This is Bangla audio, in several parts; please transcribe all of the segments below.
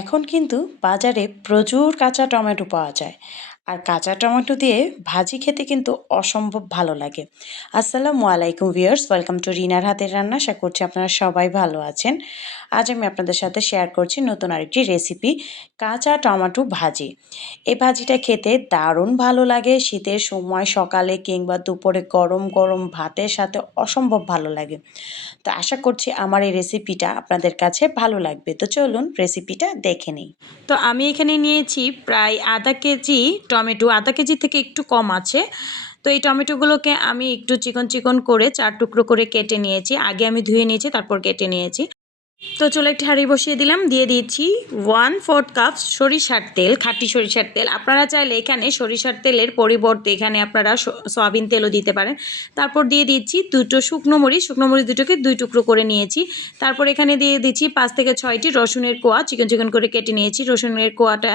এখন কিন্তু বাজারে প্রচুর কাঁচা টমেটো পাওয়া যায়। আর কাঁচা টমেটো দিয়ে ভাজি খেতে কিন্তু অসম্ভব ভালো লাগে। আসসালামু আলাইকুম ভিউয়ার্স, ওয়েলকাম টু রিনার হাতের রান্না। আশা করছি আপনারা সবাই ভালো আছেন। আজ আমি আপনাদের সাথে শেয়ার করছি নতুন আরেকটি রেসিপি, কাঁচা টমেটো ভাজি। এই ভাজিটা খেতে দারুণ ভালো লাগে। শীতের সময় সকালে কিংবা দুপুরে গরম গরম ভাতের সাথে অসম্ভব ভালো লাগে। তো আশা করছি আমার এই রেসিপিটা আপনাদের কাছে ভালো লাগবে। তো চলুন রেসিপিটা দেখে নিই। তো আমি এখানে নিয়েছি প্রায় আধা কেজি টমেটো, আধা কেজি থেকে একটু কম আছে। তো এই টমেটোগুলোকে আমি একটু চিকন চিকন করে 4 টুকরো করে কেটে নিয়েছি। আগে আমি ধুয়ে নিয়েছি, তারপর কেটে নিয়েছি। তো চুলায় একটি হাঁড়ি বসিয়ে দিলাম, দিয়ে দিয়েছি 1/4 কাপ সরিষার তেল, খাঁটি সরিষার তেল। আপনারা চাইলে এখানে সরিষার তেলের পরিবর্তে এখানে আপনারা সয়াবিন তেলও দিতে পারেন। তারপর দিয়ে দিচ্ছি দুটো শুকনো মরিচ দুটোকে 2 টুকরো করে নিয়েছি। তারপর এখানে দিয়ে দিচ্ছি 5 থেকে 6টি রসুনের কোয়া, চিকন চিকন করে কেটে নিয়েছি। রসুনের কোয়াটা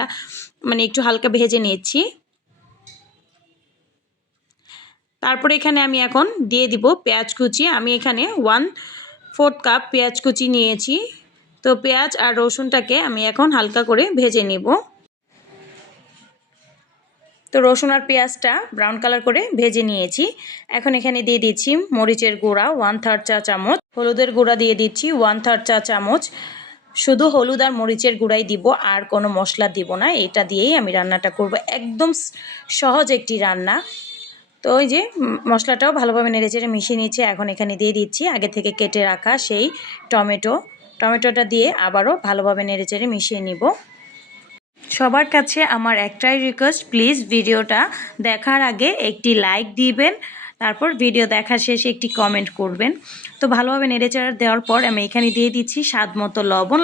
মানে একটু হালকা ভেজে নিয়েছি। তারপরে এখানে আমি এখন দিয়ে দিব পেঁয়াজ কুচি। আমি এখানে 1/4 কাপ পেঁয়াজ কুচি নিয়েছি। তো পেঁয়াজ আর রসুনটাকে আমি এখন হালকা করে ভেজে নিব। তো রসুন আর পেঁয়াজটা ব্রাউন কালার করে ভেজে নিয়েছি। এখন এখানে দিয়ে দিচ্ছি মরিচের গুঁড়া 1/3 চা চামচ, হলুদের গুঁড়া দিয়ে দিচ্ছি 1/3 চা চামচ। শুধু হলুদ আর মরিচের গুঁড়াই দিব, আর কোনো মশলা দিব না। এটা দিয়েই আমি রান্নাটা করব, একদম সহজ একটি রান্না। তো ওই যে মশলাটাও ভালোভাবে নেড়েচেড়ে মিশিয়ে নিচ্ছি। এখন এখানে দিয়ে দিচ্ছি আগে থেকে কেটে রাখা সেই টমেটোটা দিয়ে আবারও ভালোভাবে নেড়েচেড়ে মিশিয়ে নিব। সবার কাছে আমার একটাই রিকোয়েস্ট, প্লিজ ভিডিওটা দেখার আগে একটি লাইক দিবেন, তারপর ভিডিও দেখা শেষে একটি কমেন্ট করবেন। তো ভালোভাবে নেড়েচেড়ে দেওয়ার পর আমি এখানে দিয়ে দিচ্ছি স্বাদ মতো লবণ।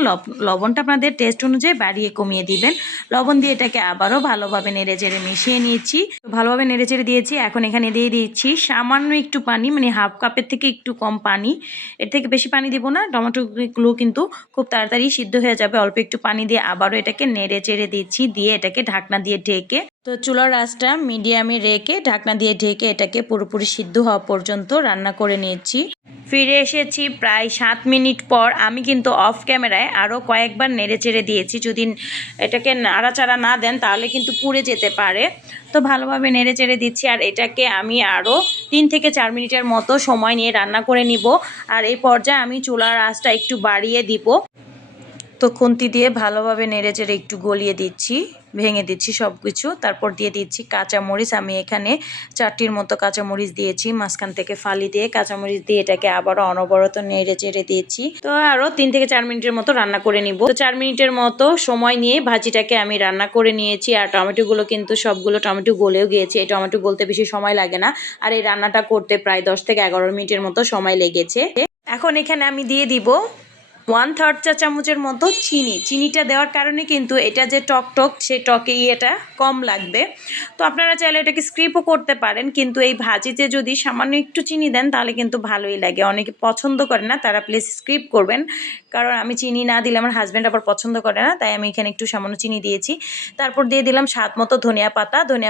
লবণটা আপনাদের টেস্ট অনুযায়ী বাড়িয়ে কমিয়ে দিবেন। লবণ দিয়ে এটাকে আবারও ভালোভাবে নেড়েচেড়ে মিশিয়ে নিয়েছি। তো ভালোভাবে নেড়েচেড়ে দিয়েছি। এখন এখানে দিয়ে দিচ্ছি সামান্য একটু পানি, মানে 1/2 কাপের থেকে একটু কম পানি। এর থেকে বেশি পানি দিব না, টমেটোগুলো কিন্তু খুব তাড়াতাড়ি সিদ্ধ হয়ে যাবে। অল্প একটু পানি দিয়ে আবারও এটাকে নেড়েচেড়ে দিচ্ছি, দিয়ে এটাকে ঢাকনা দিয়ে ঢেকে, তো চুলার আঁচটা মিডিয়ামে রেখে ঢাকনা দিয়ে ঢেকে এটাকে পুরোপুরি সিদ্ধ হওয়া পর্যন্ত রান্না করে নিচ্ছি। ফিরে এসেছি প্রায় 7 মিনিট পর। আমি কিন্তু অফ ক্যামেরায় আরও কয়েকবার নেড়েচেড়ে দিয়েছি। যদি এটাকে নাড়াচাড়া না দেন তাহলে কিন্তু পুড়ে যেতে পারে। তো ভালোভাবে নেড়েচেড়ে দিচ্ছি, আর এটাকে আমি আরও 3 থেকে 4 মিনিটের মতো সময় নিয়ে রান্না করে নিব। আর এই পর্যায়ে আমি চুলার আঁচটা একটু বাড়িয়ে দিব। তো খুন্তি দিয়ে ভালোভাবে নেড়েচেড়ে একটু গলিয়ে দিচ্ছি, ভেঙে দিচ্ছি সব কিছু। তারপর দিয়ে দিচ্ছি কাঁচামরিচ। আমি এখানে 4টির মতো কাঁচামরিচ দিয়েছি, মাঝখান থেকে ফালি দিয়ে কাঁচামরিচ দিয়ে এটাকে আবারও অনবরত নেড়েচেড়ে দিয়েছি। তো আরও 3 থেকে 4 মিনিটের মতো রান্না করে নিব। তো 4 মিনিটের মতো সময় নিয়ে ভাজিটাকে আমি রান্না করে নিয়েছি। আর টমেটোগুলো কিন্তু সবগুলো টমেটো গলেও গিয়েছে। এই টমেটো গলতে বেশি সময় লাগে না, আর এই রান্নাটা করতে প্রায় 10 থেকে 11 মিনিটের মতো সময় লেগেছে। এখন এখানে আমি দিয়ে দিব 1/3 চা চামচের মতো চিনিটা দেওয়ার কারণে কিন্তু এটা যে টক সেই টকেই এটা কম লাগবে। তো আপনারা চাইলে এটাকে স্কিপও করতে পারেন, কিন্তু এই ভাজিতে যদি সামান্য একটু চিনি দেন তাহলে কিন্তু ভালোই লাগে। অনেকে পছন্দ করে না, তারা প্লিজ স্কিপ করবেন, কারণ আমি চিনি না দিলে আমার হাজব্যান্ড আবার পছন্দ করে না, তাই আমি এখানে একটু সামান্য চিনি দিয়েছি। তারপর দিয়ে দিলাম স্বাদ মতো ধনিয়া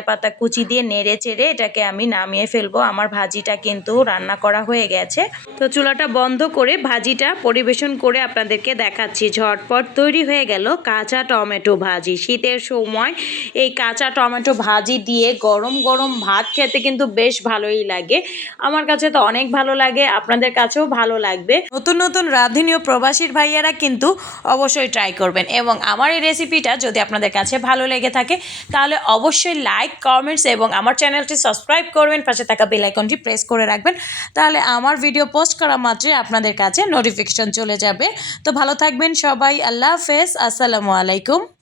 পাতা কুচি দিয়ে নেড়ে চেড়ে এটাকে আমি নামিয়ে ফেলবো। আমার ভাজিটা কিন্তু রান্না করা হয়ে গেছে। তো চুলাটা বন্ধ করে ভাজিটা পরিবেশন করে আপনাদেরকে দেখাচ্ছি। ঝটপট তৈরি হয়ে গেল কাঁচা টমেটো ভাজি। শীতের সময় এই কাঁচা টমেটো ভাজি দিয়ে গরম গরম ভাত খেতে কিন্তু বেশ ভালোই লাগে। আমার কাছে তো অনেক ভালো লাগে, আপনাদের কাছেও ভালো লাগবে। নতুন নতুন রাঁধুনীয় প্রবাসীর ভাইয়ারা কিন্তু অবশ্যই ট্রাই করবেন। এবং আমার এই রেসিপিটা যদি আপনাদের কাছে ভালো লেগে থাকে তাহলে অবশ্যই লাইক, কমেন্টস এবং আমার চ্যানেলটি সাবস্ক্রাইব করবেন। পাশে থাকা বেল আইকনটি প্রেস করে রাখবেন, তাহলে আমার ভিডিও পোস্ট করা মাত্রই আপনাদের কাছে নোটিফিকেশন চলে যাবে। তো ভালো থাকবেন সবাই। আল্লাহ হাফেজ, আসসালামু আলাইকুম।